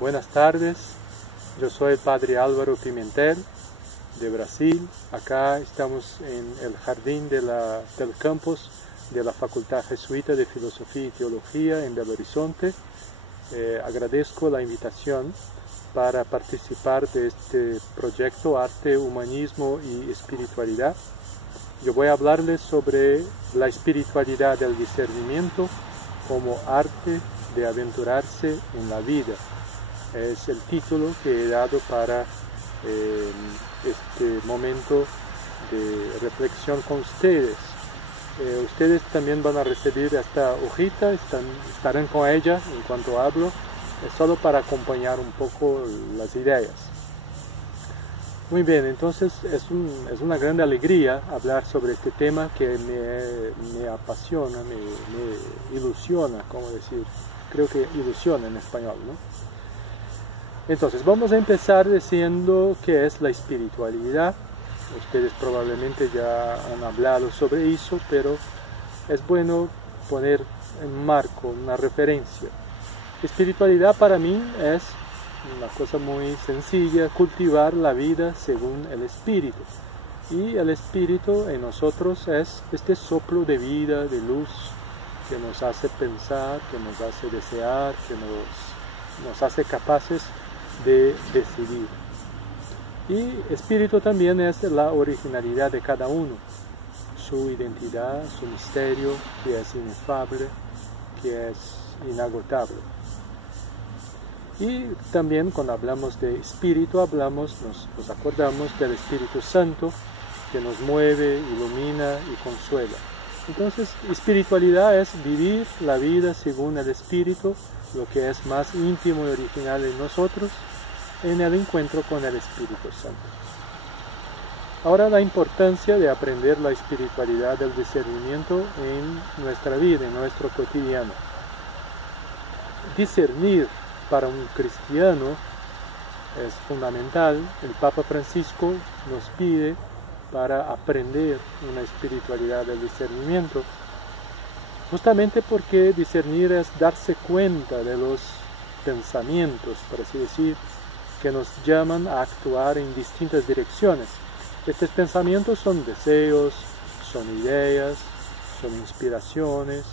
Buenas tardes, yo soy el Padre Álvaro Pimentel de Brasil. Acá estamos en el jardín del campus de la Facultad Jesuita de Filosofía y Teología en Belo Horizonte. Agradezco la invitación para participar de este proyecto Arte, Humanismo y Espiritualidad. Yo voy a hablarles sobre la espiritualidad del discernimiento como arte de aventurarse en la vida. Es el título que he dado para este momento de reflexión con ustedes. Ustedes también van a recibir esta hojita, estarán con ella en cuanto hablo, solo para acompañar un poco las ideas. Muy bien, entonces es una gran alegría hablar sobre este tema que me apasiona, me ilusiona, ¿cómo decir? Creo que ilusiona en español, ¿no? Entonces vamos a empezar diciendo qué es la espiritualidad. Ustedes probablemente ya han hablado sobre eso, pero es bueno poner en marco una referencia. Espiritualidad para mí es una cosa muy sencilla, cultivar la vida según el Espíritu. Y el Espíritu en nosotros es este soplo de vida, de luz, que nos hace pensar, que nos hace desear, que nos hace capaces de decidir. Y espíritu también es la originalidad de cada uno, su identidad, su misterio, que es inefable, que es inagotable. Y también cuando hablamos de espíritu, nos acordamos del Espíritu Santo, que nos mueve, ilumina y consuela. Entonces, espiritualidad es vivir la vida según el Espíritu, lo que es más íntimo y original en nosotros, en el encuentro con el Espíritu Santo. Ahora, la importancia de aprender la espiritualidad del discernimiento en nuestra vida, en nuestro cotidiano. Discernir para un cristiano es fundamental. El Papa Francisco nos pide para aprender una espiritualidad del discernimiento, justamente porque discernir es darse cuenta de los pensamientos, por así decir, que nos llaman a actuar en distintas direcciones. Estos pensamientos son deseos, son ideas, son inspiraciones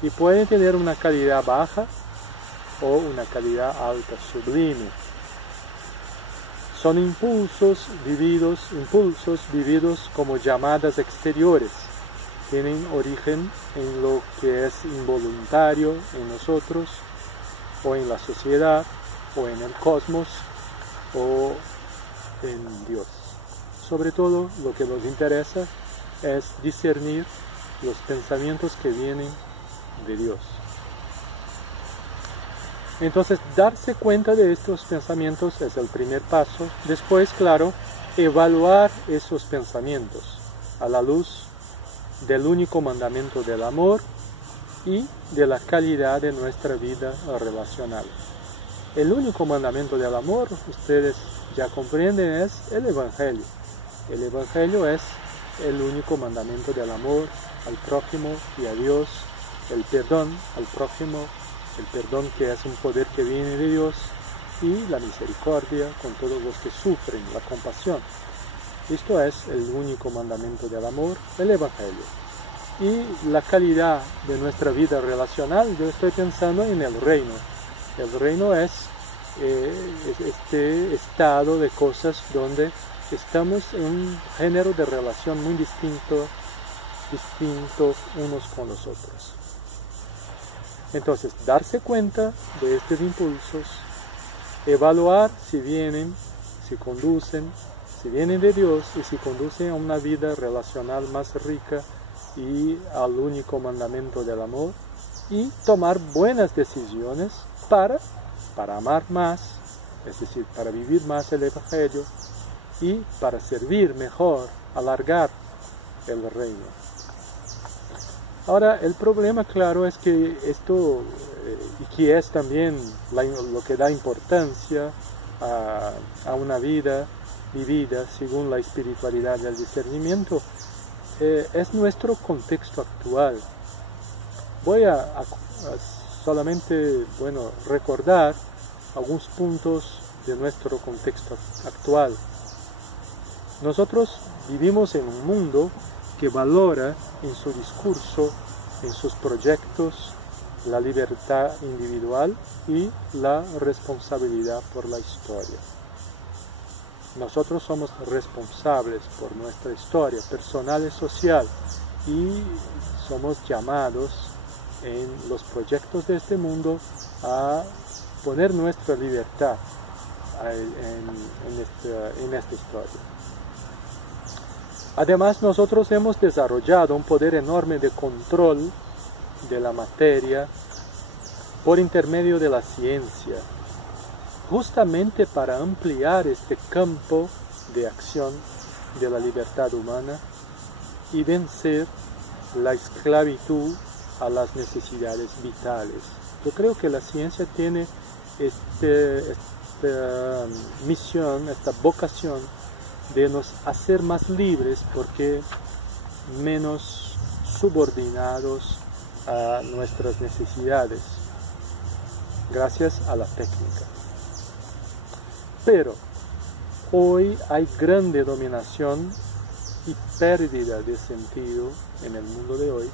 y pueden tener una calidad baja o una calidad alta, sublime. Son impulsos vividos como llamadas exteriores. Tienen origen en lo que es involuntario en nosotros, o en la sociedad, o en el cosmos, o en Dios. Sobre todo, lo que nos interesa es discernir los pensamientos que vienen de Dios. Entonces, darse cuenta de estos pensamientos es el primer paso. Después, claro, evaluar esos pensamientos a la luz del único mandamiento del amor y de la calidad de nuestra vida relacional. El único mandamiento del amor, ustedes ya comprenden, es el Evangelio. El Evangelio es el único mandamiento del amor al prójimo y a Dios, el perdón al prójimo, el perdón que es un poder que viene de Dios, y la misericordia con todos los que sufren, la compasión. Esto es el único mandamiento del amor, el Evangelio. Y la calidad de nuestra vida relacional, yo estoy pensando en el reino. El reino es este estado de cosas donde estamos en un género de relación muy distinto unos con los otros. Entonces, darse cuenta de estos impulsos, evaluar si vienen de Dios y si conducen a una vida relacional más rica y al único mandamiento del amor, y tomar buenas decisiones para amar más, es decir, para vivir más el Evangelio y para servir mejor, alargar el reino. Ahora, el problema, claro, es que esto, y que es también lo que da importancia a una vida vivida según la espiritualidad del discernimiento, es nuestro contexto actual. Voy a solamente, recordar algunos puntos de nuestro contexto actual. Nosotros vivimos en un mundo que valora en su discurso, en sus proyectos, la libertad individual y la responsabilidad por la historia. Nosotros somos responsables por nuestra historia personal y social y somos llamados en los proyectos de este mundo a poner nuestra libertad en esta historia. Además, nosotros hemos desarrollado un poder enorme de control de la materia por intermedio de la ciencia, justamente para ampliar este campo de acción de la libertad humana y vencer la esclavitud a las necesidades vitales. Yo creo que la ciencia tiene esta misión, esta vocación de nos hacer más libres porque menos subordinados a nuestras necesidades, gracias a la técnica. Pero hoy hay grande dominación y pérdida de sentido en el mundo de hoy,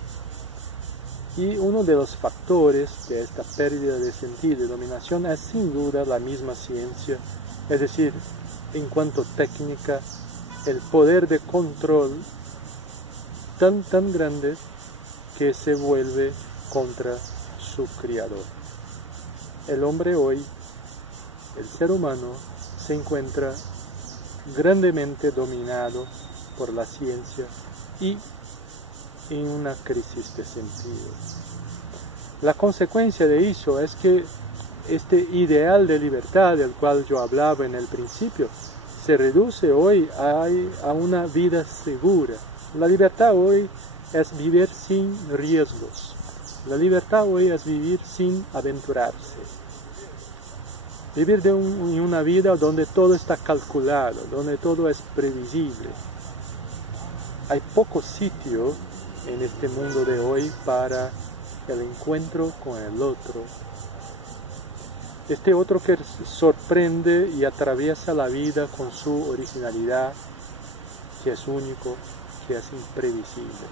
y uno de los factores de esta pérdida de sentido y dominación es sin duda la misma ciencia, es decir, en cuanto a técnica, el poder de control tan grande que se vuelve contra su creador. El hombre hoy, el ser humano, se encuentra grandemente dominado por la ciencia y en una crisis de sentido. La consecuencia de eso es que este ideal de libertad del cual yo hablaba en el principio se reduce hoy a una vida segura. La libertad hoy es vivir sin riesgos. La libertad hoy es vivir sin aventurarse. Vivir en una vida donde todo está calculado, donde todo es previsible. Hay poco sitio en este mundo de hoy para el encuentro con el otro. Este otro que sorprende y atraviesa la vida con su originalidad, que es único, que es imprevisible.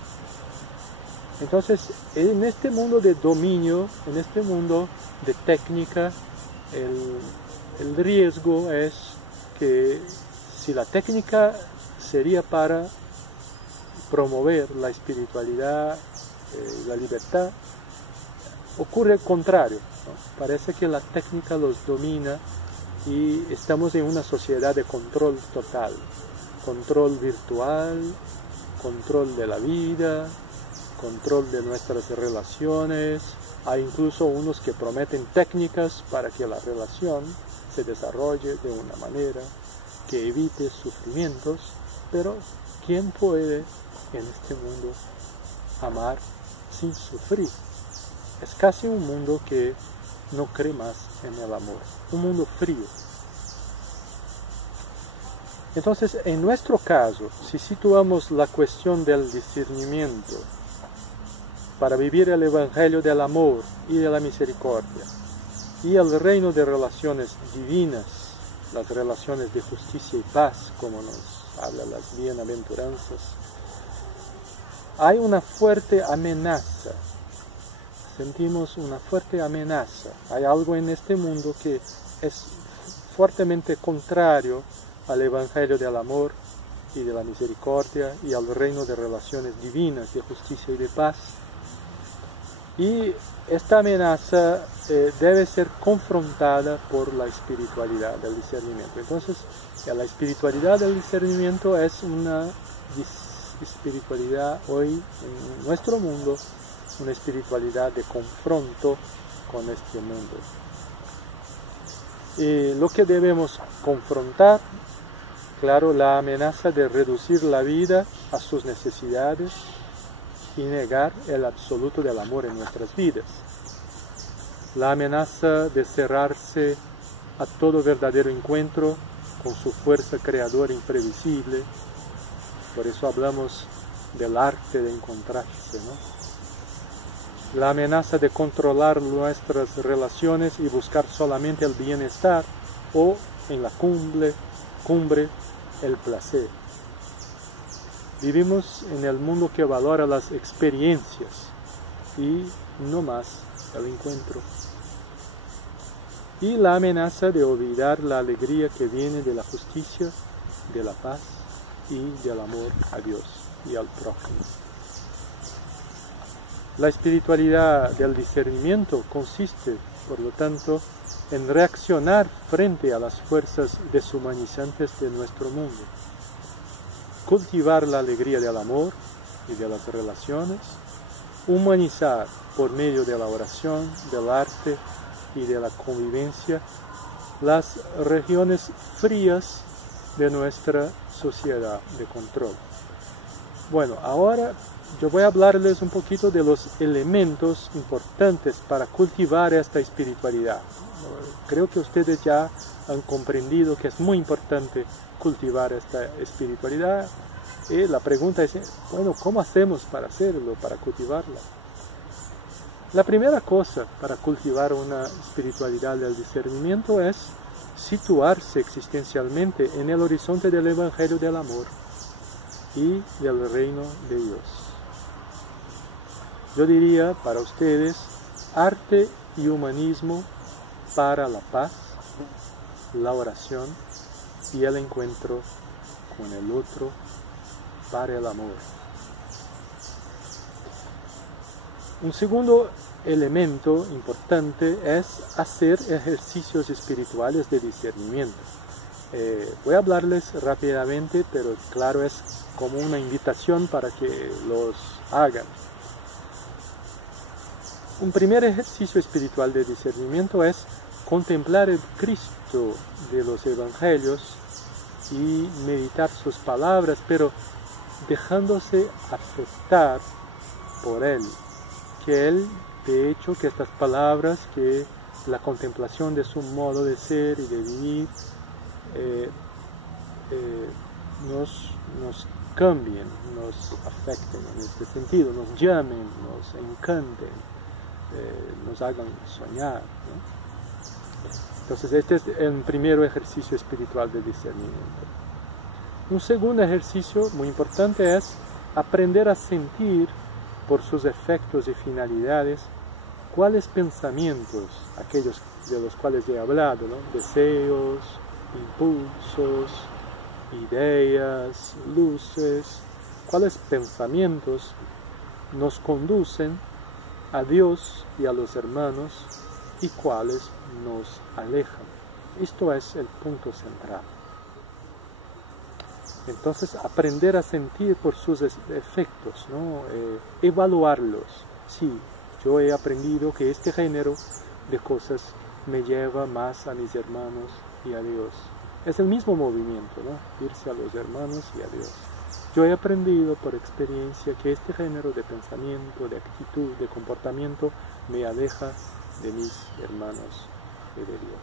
Entonces, en este mundo de dominio, en este mundo de técnica, el riesgo es que si la técnica sería para promover la espiritualidad, la libertad, ocurre el contrario, ¿no? Parece que la técnica los domina y estamos en una sociedad de control total, control virtual, control de la vida, control de nuestras relaciones. Hay incluso unos que prometen técnicas para que la relación se desarrolle de una manera que evite sufrimientos, pero ¿quién puede en este mundo amar sin sufrir? Es casi un mundo que no cree más en el amor, un mundo frío. Entonces, en nuestro caso, si situamos la cuestión del discernimiento para vivir el evangelio del amor y de la misericordia y el reino de relaciones divinas, las relaciones de justicia y paz, como nos hablan las bienaventuranzas, hay una fuerte amenaza. Sentimos una fuerte amenaza. Hay algo en este mundo que es fuertemente contrario al evangelio del amor y de la misericordia y al reino de relaciones divinas, de justicia y de paz. Y esta amenaza debe ser confrontada por la espiritualidad del discernimiento. Entonces, la espiritualidad del discernimiento es una espiritualidad hoy en nuestro mundo, una espiritualidad de confronto con este mundo. Y lo que debemos confrontar, claro, la amenaza de reducir la vida a sus necesidades y negar el absoluto del amor en nuestras vidas. La amenaza de cerrarse a todo verdadero encuentro con su fuerza creadora imprevisible. Por eso hablamos del arte de encontrarse, ¿no? la amenaza de controlar nuestras relaciones y buscar solamente el bienestar, o en la cumbre el placer. Vivimos en el mundo que valora las experiencias y no más el encuentro. Y la amenaza de olvidar la alegría que viene de la justicia, de la paz y del amor a Dios y al prójimo. La espiritualidad del discernimiento consiste, por lo tanto, en reaccionar frente a las fuerzas deshumanizantes de nuestro mundo. Cultivar la alegría del amor y de las relaciones, humanizar por medio de la oración, del arte y de la convivencia las regiones frías de nuestra sociedad de control. Bueno, ahora yo voy a hablarles un poquito de los elementos importantes para cultivar esta espiritualidad. Creo que ustedes ya han comprendido que es muy importante cultivar esta espiritualidad. Y la pregunta es, bueno, ¿cómo hacemos para hacerlo, para cultivarla? La primera cosa para cultivar una espiritualidad del discernimiento es situarse existencialmente en el horizonte del Evangelio del amor y del reino de Dios. Yo diría para ustedes, arte y humanismo para la paz, la oración y el encuentro con el otro para el amor. Un segundo elemento importante es hacer ejercicios espirituales de discernimiento. Voy a hablarles rápidamente, pero claro, es como una invitación para que los hagan. Un primer ejercicio espiritual de discernimiento es contemplar el Cristo de los Evangelios y meditar sus palabras, pero dejándose afectar por Él. Que Él, de hecho, que estas palabras, que la contemplación de su modo de ser y de vivir, nos cambien, nos afecten en este sentido, nos llamen, nos encanten, nos hagan soñar, ¿no? Entonces este es el primer ejercicio espiritual de discernimiento. Un segundo ejercicio muy importante es aprender a sentir por sus efectos y finalidades cuáles pensamientos, aquellos de los cuales he hablado, ¿no? Deseos, impulsos, ideas, luces, cuáles pensamientos nos conducen a Dios y a los hermanos y cuáles nos alejan. Esto es el punto central. Entonces, aprender a sentir por sus efectos, ¿no? Evaluarlos. Sí, yo he aprendido que este género de cosas me lleva más a mis hermanos y a Dios. Es el mismo movimiento, ¿no? Irse a los hermanos y a Dios. Yo he aprendido por experiencia que este género de pensamiento, de actitud, de comportamiento me aleja de mis hermanos y de Dios.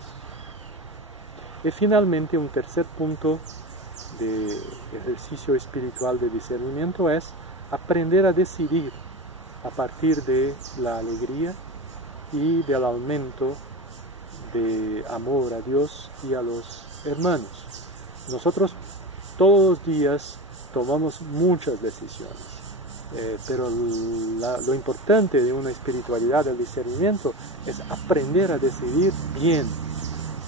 Y finalmente, un tercer punto de ejercicio espiritual de discernimiento es aprender a decidir a partir de la alegría y del aumento de amor a Dios y a los hermanos. Nosotros todos los días tomamos muchas decisiones, pero lo importante de una espiritualidad del discernimiento es aprender a decidir bien,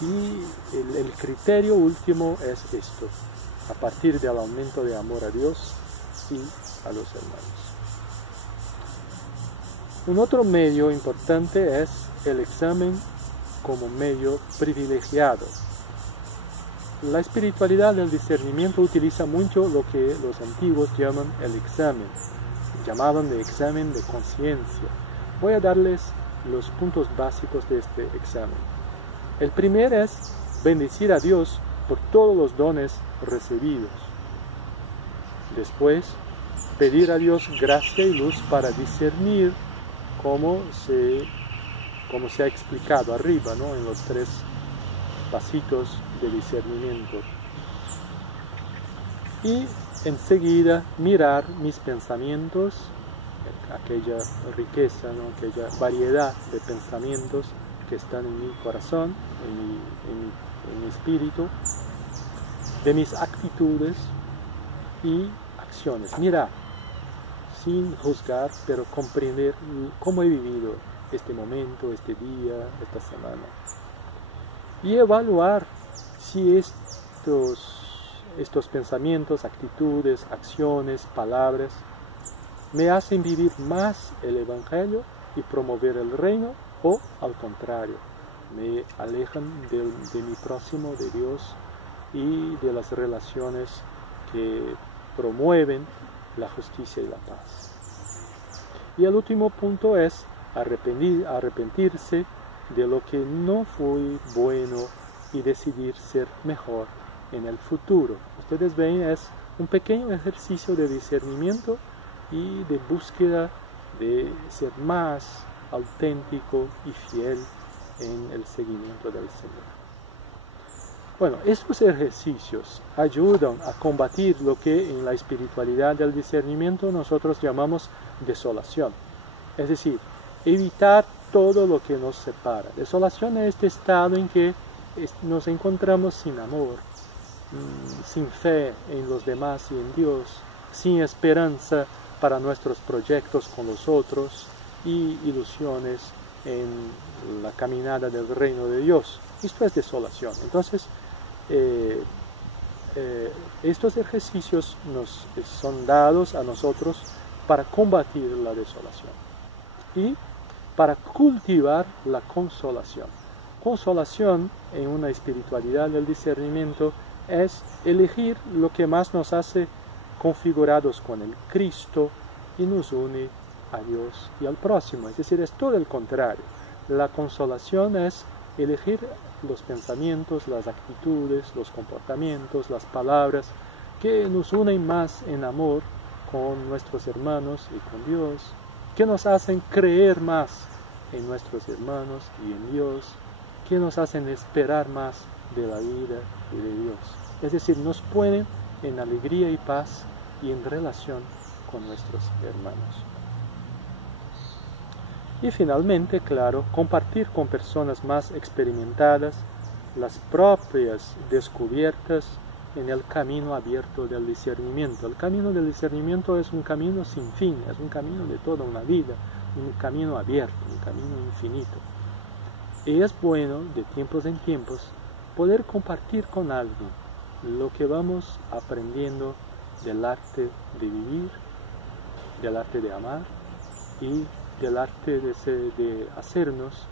y el criterio último es esto: a partir del aumento de amor a Dios y a los hermanos. Un otro medio importante es el examen como medio privilegiado. La espiritualidad del discernimiento utiliza mucho lo que los antiguos llaman el examen, llamaban de examen de conciencia. Voy a darles los puntos básicos de este examen. El primero es bendecir a Dios por todos los dones recibidos. Después, pedir a Dios gracia y luz para discernir como se ha explicado arriba, ¿no? En los 3 pasitos de discernimiento. Y enseguida mirar mis pensamientos aquella riqueza, ¿no? Aquella variedad de pensamientos que están en mi corazón, en mi espíritu, de mis actitudes y acciones. Mira, sin juzgar, pero comprender cómo he vivido este momento, este día, esta semana. Y evaluar si estos pensamientos, actitudes, acciones, palabras me hacen vivir más el Evangelio y promover el reino, o al contrario, me alejan de mi próximo, de Dios y de las relaciones que promueven la justicia y la paz. Y el último punto es arrepentirse de lo que no fue bueno y decidir ser mejor en el futuro. Ustedes ven, es un pequeño ejercicio de discernimiento y de búsqueda de ser más auténtico y fiel en el seguimiento del Señor. Bueno, estos ejercicios ayudan a combatir lo que en la espiritualidad del discernimiento nosotros llamamos desolación. Es decir, evitar todo lo que nos separa. Desolación es este estado en que nos encontramos sin amor, sin fe en los demás y en Dios, sin esperanza para nuestros proyectos con los otros y ilusiones en la caminada del reino de Dios. Esto es desolación. Entonces, estos ejercicios nos son dados a nosotros para combatir la desolación y para cultivar la consolación. Consolación en una espiritualidad del discernimiento es elegir lo que más nos hace configurados con el Cristo y nos une a Dios y al próximo. Es decir, es todo el contrario. La consolación es elegir los pensamientos, las actitudes, los comportamientos, las palabras que nos unen más en amor con nuestros hermanos y con Dios, que nos hacen creer más en nuestros hermanos y en Dios, que nos hacen esperar más de la vida y de Dios. Es decir, nos ponen en alegría y paz y en relación con nuestros hermanos. Y finalmente, claro, compartir con personas más experimentadas las propias descubiertas en el camino abierto del discernimiento. El camino del discernimiento es un camino sin fin, es un camino de toda una vida, un camino abierto, un camino infinito. Y es bueno, de tiempos en tiempos, poder compartir con alguien lo que vamos aprendiendo del arte de vivir, del arte de amar y del arte de hacernos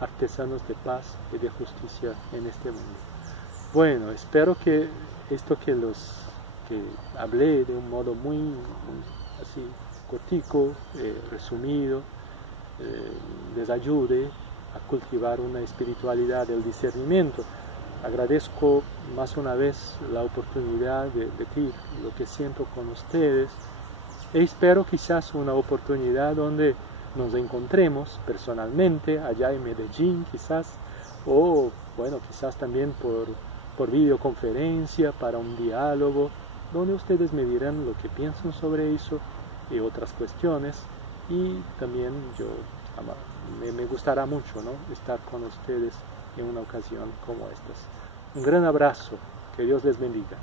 artesanos de paz y de justicia en este mundo. Bueno, espero que esto que hablé de un modo muy así cortico, resumido, les ayude a cultivar una espiritualidad del discernimiento. Agradezco más una vez la oportunidad de decir lo que siento con ustedes y espero quizás una oportunidad donde nos encontremos personalmente allá en Medellín quizás, o bueno, quizás también por videoconferencia para un diálogo donde ustedes me dirán lo que piensan sobre eso y otras cuestiones, y también me gustará mucho, ¿no?, estar con ustedes en una ocasión como estas. Un gran abrazo, que Dios les bendiga.